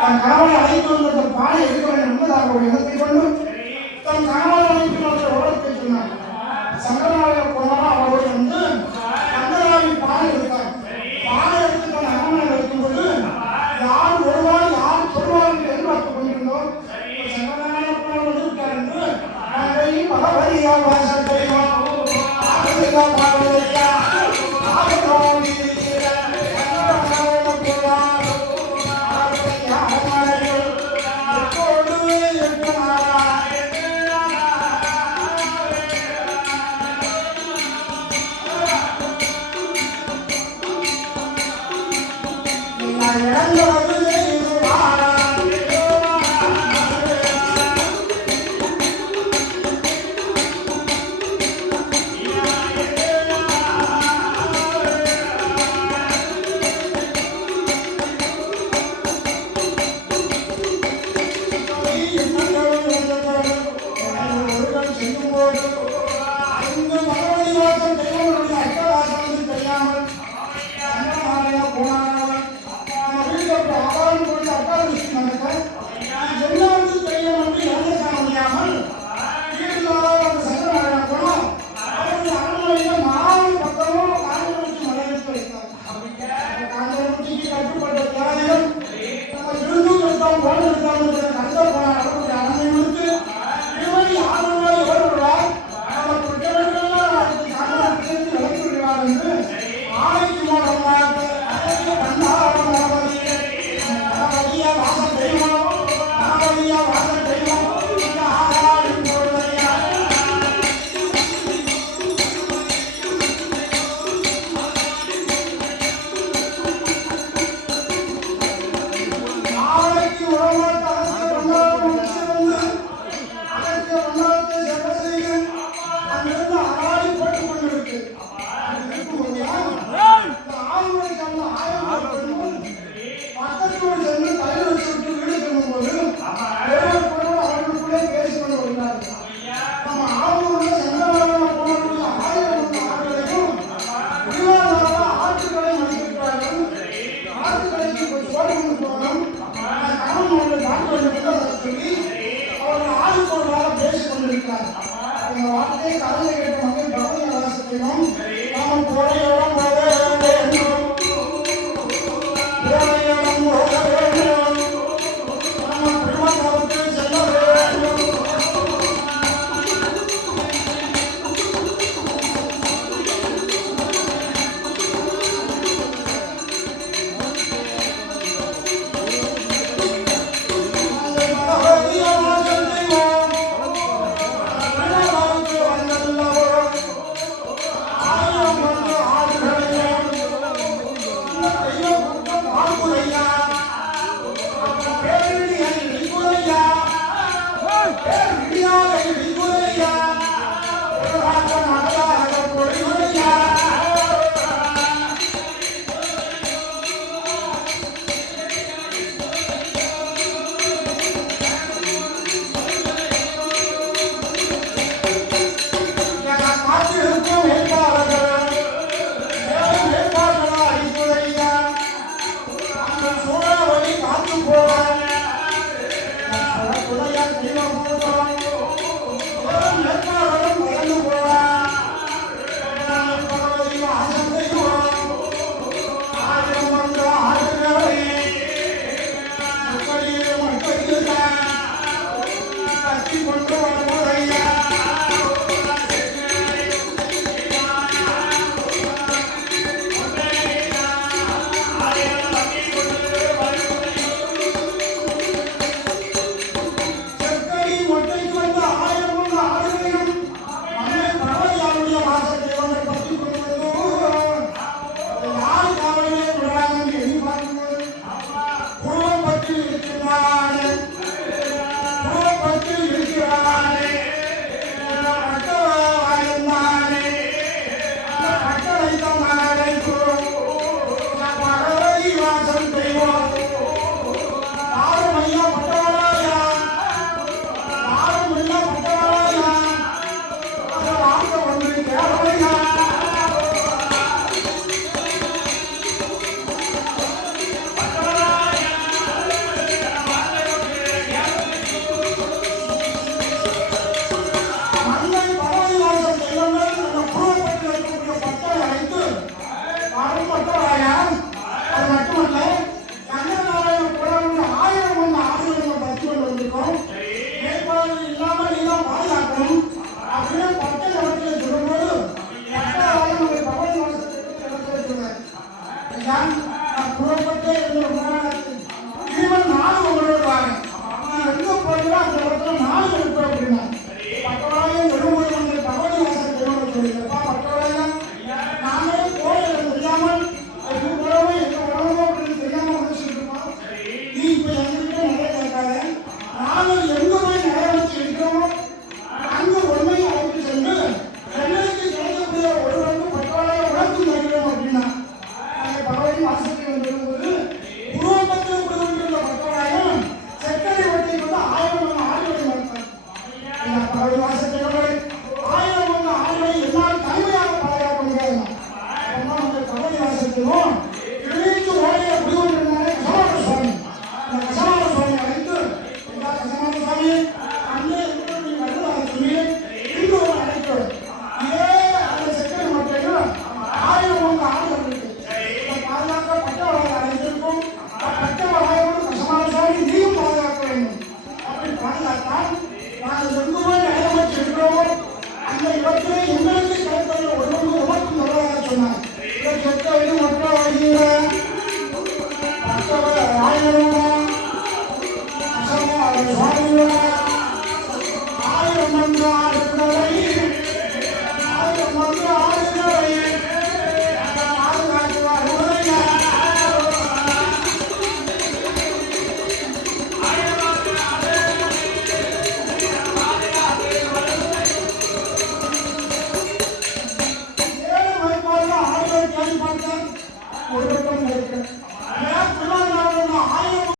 தன் காவலை அழைத்து வந்த பாலை எடுக்க வேண்டும் என்பதாக ஒரு எண்ணத்தை கொண்டு தன் கணவனை அழைத்து வந்த ஓடத்தை சொன்னார். சங்கரநாயக போனாலும் அவரோடு வந்து சங்கரநாயகி பால் எடுத்தார். பால் எடுத்து தன் கணவனை வைக்கும்போது யார் வருவார் யார் சொல்வார் என்று எதிர்பார்த்துக் கொண்டிருந்தோம். சங்கரநாயக போனால் வந்து விட்டார் என்று நாங்கள் பகவதியா வாசத்தையா ஆகதியா பாவதியா ஆட்களைக்கு சோறு கொண்டு அவர்கள் டாக்டர் சொல்லி அவர்கள் ஆளுக்கு பேசிக் கொண்டிருக்கிறார். வார்த்தையை கலந்து கேட்ட மக்கள் பகவதி வாசத்தையும் நாம் கோடையோடு போக அதுதான் புறப்பட்டே ஒரு போராட்டத்தில் இவன் நாடு உங்களோட பாருங்க நான் எங்க போகிறோம் அந்த இடத்துல நாடு இருக்கிறோம் அப்படின்னா உனக்கு கடற்கரை உடம்பு உனக்கு நல்லதாக சொன்னார். இதை சொத்தை ஒற்றாடுகிற